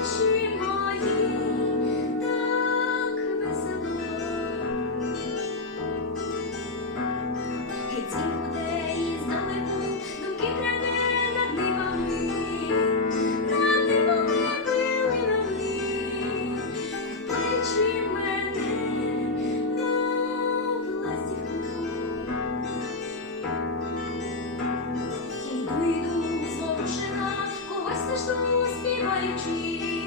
Jesus. my dream.